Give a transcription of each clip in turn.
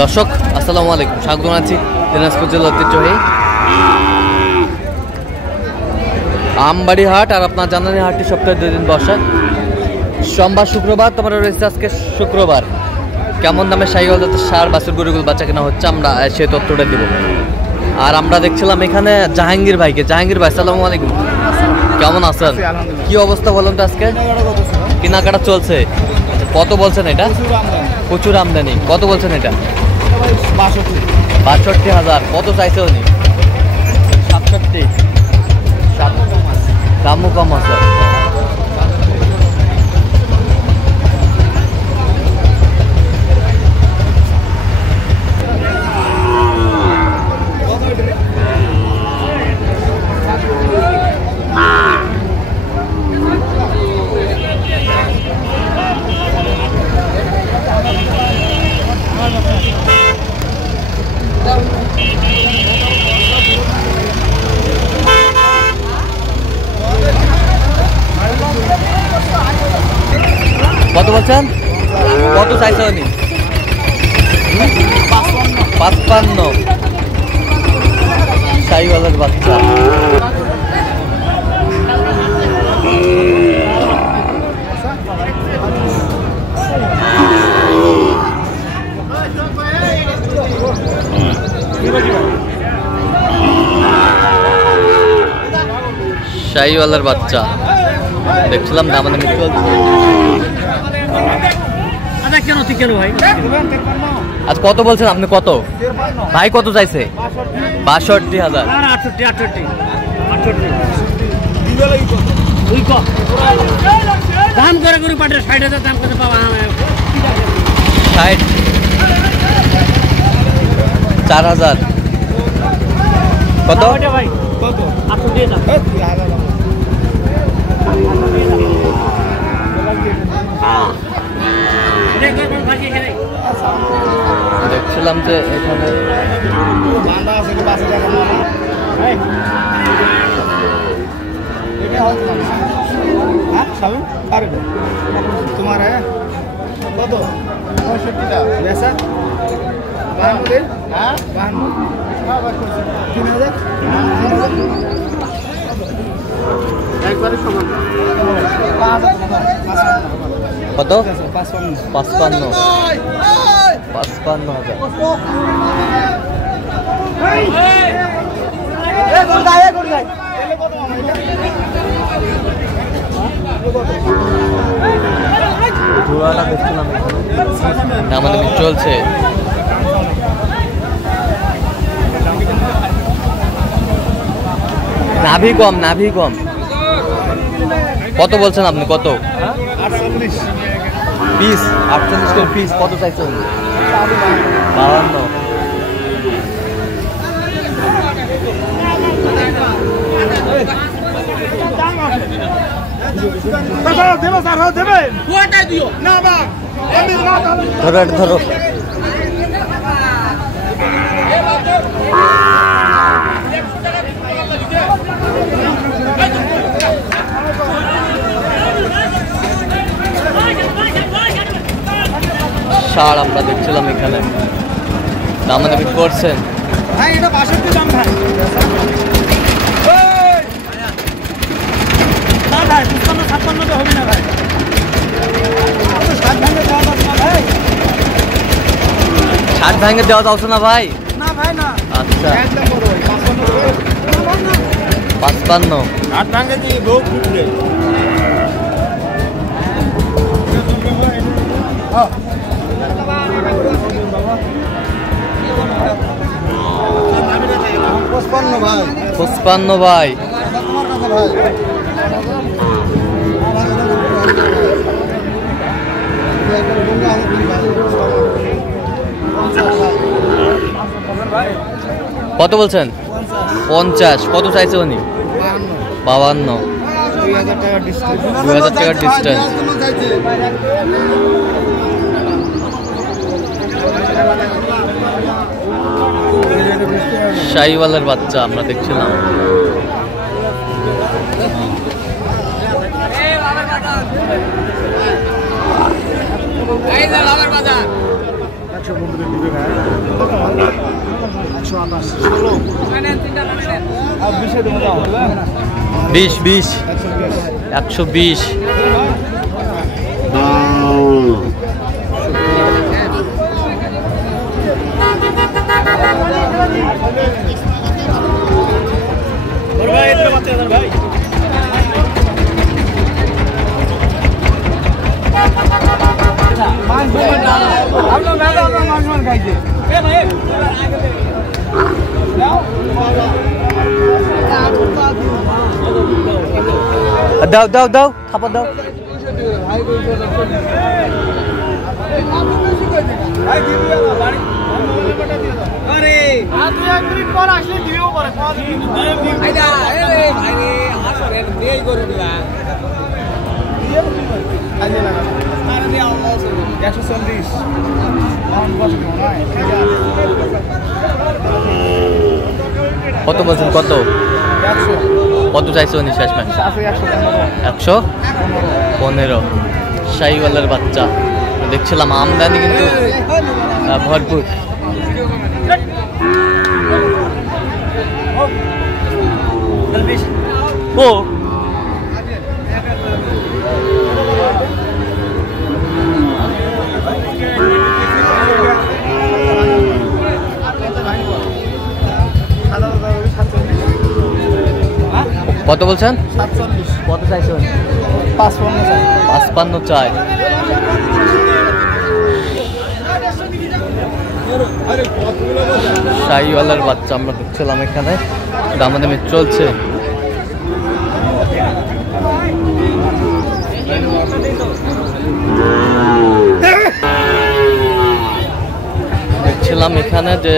দর্শক আসসালামু আলাইকুম, স্বাগত জানাচ্ছি দিনাজপুর জেলার ঐতিহ্যবাহী আমবাড়ি হাট। আর আপনার জানেন হাটটি সপ্তাহে 2 দিন বসে, সোমবার শুক্রবার। তোমার রয়েছে আজকে শুক্রবার। কেমন দামে শাহিওয়াল জাতের সার বাছুর গরুগুলো বাচ্চা কেনা হচ্ছে আমরা সেই তথ্যটা দিব। আর আমরা দেখছিলাম এখানে জাহাঙ্গীর ভাইকে। জাহাঙ্গীর ভাই আসসালামু আলাইকুম, কেমন আছেন? কি অবস্থা বলুন তো? আজকে কেনাকাটা চলছে। কত বলছেন এটা? প্রচুর আমদানি। কত বলছেন এটা? 62,000। কত চাইছে উনি? 67। দামও কম আছে। কত বলছেন? কত চাইছে উনি? 55। শাহিওয়ালের বাচ্চা। শাহিওয়ালের বাচ্চা দেখছিলাম দামাদামি চলছে। আজ কত বলছেন আপনি? কত ভাই? কত চাইছে? 62,000। দাম করে গরু পাটের 60,000 দাম কত পাবা? 60। 4,000। কত ভাই? কত? 68,000। দেখছিলাম যে এখানে তোমার কত? 65টা। 3,000 একবারে সমান। কত? 55। 55,000। দেখছিলাম আমাদের চলছে। নাভি কম, নাভি কম। কত বলছেন আপনি? কত? 48 পিস। 48 করে পিস। কত চাইছেন? 52। ধরো ধরো। সার আমরা দেখছিলাম এখানে দামাদামি করছেন। ভাই এটা 62 দাম ভাই। না ভাই 55 তো হবে না ভাই। 60 ভাঙে দেওয়া যাবে না ভাই। 60 ভাঙে দেওয়া যাচ্ছে না ভাই? না ভাই না। আচ্ছা একদম বড় ভাই 55। 55। 60 ভাঙে দিয়ে ভোগ ফুটবে। হ্যাঁ 55 ভাই। 55 ভাই। কত বলছেন? 50। কত চাইছে উনি? 52। 2,000 টাকা ডিসকাউন্ট। 2,000 টাকা ডিস্টেন্স। শাহিওয়ালের বাচ্চা আমরা দেখছিলাম। এই যে লাভের বাজার 100 বন্ধুদের দিবে ভাই। 20 120 ভাই এর বাচ্চা ভাই দাও দাও দাও খাবার দাও আরে আপনি একদিন পর আসলে দিও পরে আইদা এরে ভাই রে আসরে দেই করে দিলা আজে লাগা আরে দে আল্লাহ 140 মান বস নাই কত বলছেন কত 100 কত চাইছো উনি শেষ ম্যাচ 115 শাহিওয়ালার বাচ্চা দেখছিলাম আমদানি কিন্তু ভরপুর ও কত বলছেন 47 কত চাইছেন 55 চাই শাহিওয়ালার বাচ্চা আমরা দেখছিলাম এখানে দামাদামি চলছে দেখছিলাম এখানে যে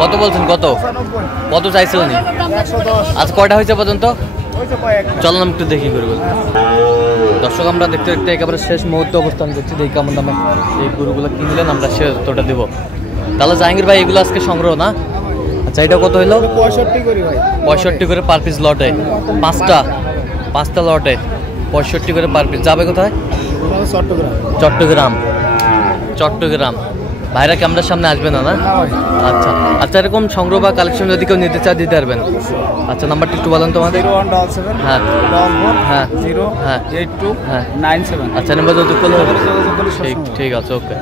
কত বলছেন কত কত চাইছে উনি 110 আজ কয়টা হয়েছে পর্যন্ত হইছে কয়েক চলো না একটু দেখি করবো দর্শক আমরা দেখতে দেখতে একেবারে শেষ মুহূর্তে অবস্থান করছি দেখি কেমন দামে এই গরুগুলো কিনলেন আমরা সে তোটা দেবো তাহলে জাহাঙ্গীর ভাই এগুলো আজকে সংগ্রহ না আচ্ছা এটা কত হইলো 65 করি ভাই 65 করে পার পিস লটে পাঁচটা লটে 65 করে পার পিস যাবে কোথায় চট্টগ্রাম চট্টগ্রাম ভাইরা ক্যামেরার সামনে আসবে না না আচ্ছা আচ্ছা এরকম সংগ্রহ বা কালেকশন যদি কেউ নিতে চায় দিতে পারবেন আচ্ছা নাম্বারটা একটু বলেন তো আমাদের 0177 হ্যাঁ 14 হ্যাঁ 0 হ্যাঁ 82 হ্যাঁ 97 আচ্ছা নাম্বার যোগাযোগ করলে হবে যোগাযোগ করলে ঠিক ঠিক আছে ওকে